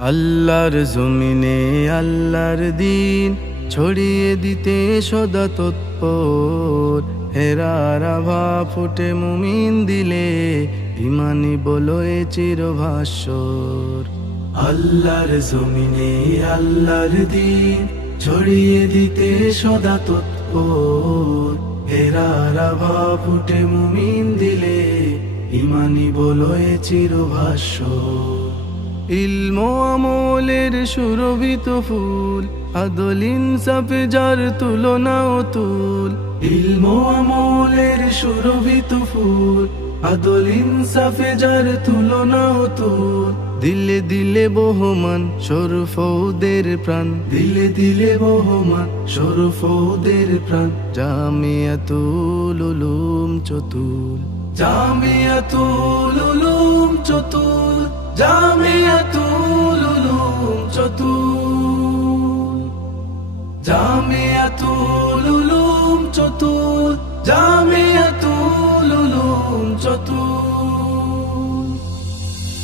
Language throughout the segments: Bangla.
আল্লাহর জমিনে আল্লাহর দিন ছড়িয়ে দিতে সদা তৎপর, হেরার আভা ফুটে মুমিন দিলে, ইমানি বলো এ চিরভাস্বর। আল্লাহর জমিনে আল্লাহর দিন ছড়িয়ে দিতে সদা তৎপর, হেরার আভা ফুটে মুমিন দিলে, ইমানি বলো এ চিরভাস্বর। ইলম আমলের সুরভিত ফুল, আদল ইনসাফে যার তুলনা অতুল। ইলম আমলের সুরভিত ফুল, আদল ইনসাফে যার তুলনা অতুল। দিলে দিলে বহমান শরফদের প্রাণ, দিলে দিলে বহমান শরফদের প্রাণ। জামিয়াতুল উলুম চতুল, জামিয়াতুল উলুম চতুল, জামিয়াতুল উলুম চতুল, জামিয়াতুল উলুম চতুল, জামিয়াতুল উলুম চতুল।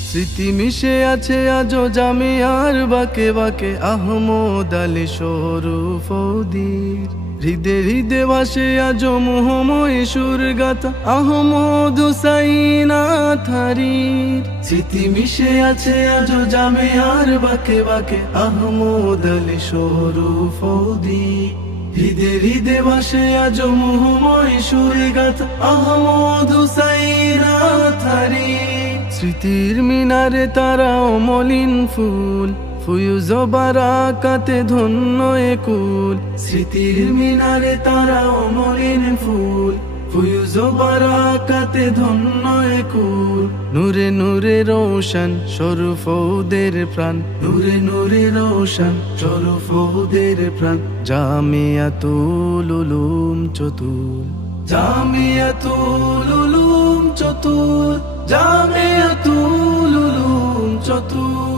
স্মৃতি মিশে আছে আজো জামিয়ার বাকে বাকে, আহমদ আলী শরফুদ্দিন। হৃদে হৃদে ভাসে আজো মোহময় সুর গাথা, আহমদ হুসাইন আথারীর। স্মৃতি মিশে আছে আজো জামিয়ার বাকে বাকে, আহমদ আলী শরফুদ্দিন। হৃদে হৃদে ভাসে আজো মোহময় সুর গাথা, আহমদ হুসাইন আথারীর। স্মৃতির মিনারে তারা অমলিন ফুল, ফুয়ুজ বারাকাতে ধন্য একুল। স্মৃতির মিনারে তারা অমলিন ফুল, ফুয়ুজ বারাকাতে ধন্য একুল। নূরে নূরে রোশন শরফুদের প্রাণ, নূরে নূরে রোশন শরফুদের প্রাণ। জামিয়াতুল উলুম চতুল, জামিয়াতুল উলুম চতুল, জামিয়াতুল উলুম চতুল,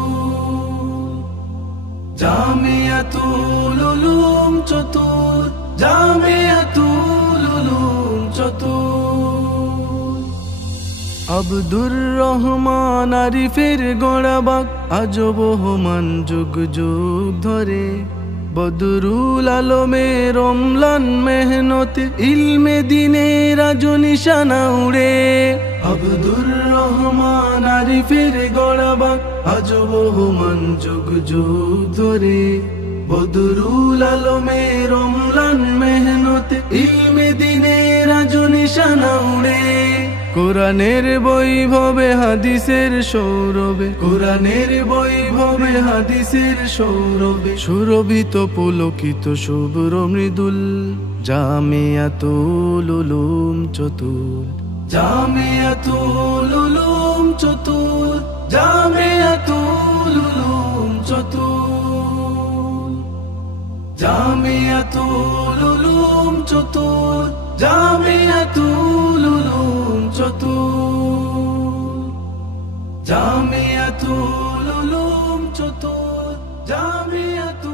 জামিয়াতুল উলুম চতুল, জামিয়াতুল উলুম চতুল। আব্দুর রহমান আরিফের গড়াবাগ আজো বহমান যুগ যুগ ধরে। বদরুল আলমের রমলান মেহনতে, ইলমে দিনের আজো নিশানা উড়ে। আব্দুর রহমান আরিফের গড়াবাগ আজো বহমান যুগ যুগ ধরে। বদরুল আলমের রমলান মেহনতে, ইলমে দিনের আজো নিশানা উড়ে। কোরআনের বৈভবে হাদিসের সৌরভে, কোরআনের বৈভবে হাদিসের সৌরভে, সুরভিত পুলকিত শুভ্র মৃদুল। জামিয়াতুল উলুম চতুল, জামিয়াতুল উলুম চতুল, জামিয়াতুল উলুম চতুল, জামিয়াতুল উলুম চতুল, জামিয়াতুল উলুম চতুল, জামিয়াতুল উলুম চতুল, জামিয়াতুল